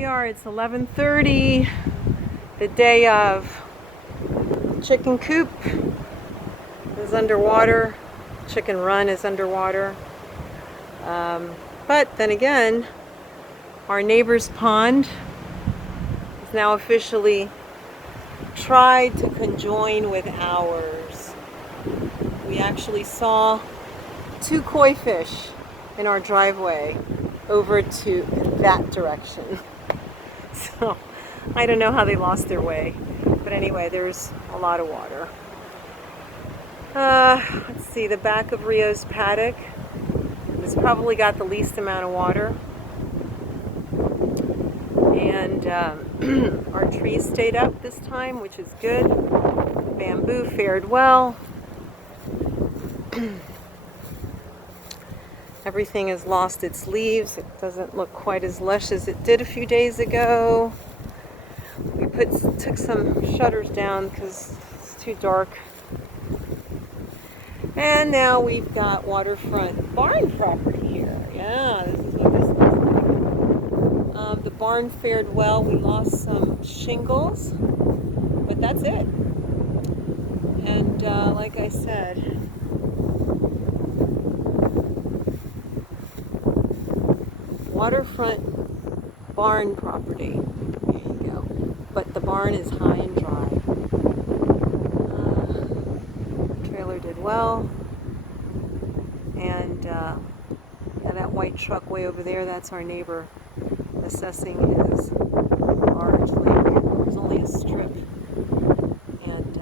we are. It's 11:30, the day of. Chicken coop is underwater. Chicken run is underwater. But then again, our neighbor's pond is now officially tried to conjoin with ours. We actually saw 2 koi fish in our driveway over to that direction. So I don't know how they lost their way, but anyway, there's a lot of water. Let's see, the back of Rio's paddock has probably got the least amount of water, and our trees stayed up this time, which is good. Bamboo fared well. Everything has lost its leaves. It doesn't look quite as lush as it did a few days ago. We took some shutters down because it's too dark. And now we've got waterfront barn property here. Yeah, this is what this looks like. The barn fared well. We lost some shingles, but that's it. And like I said, waterfront barn property. There you go. But the barn is high and dry. Trailer did well. And yeah, that white truck way over there, that's our neighbor assessing his large lake. There's only a strip. And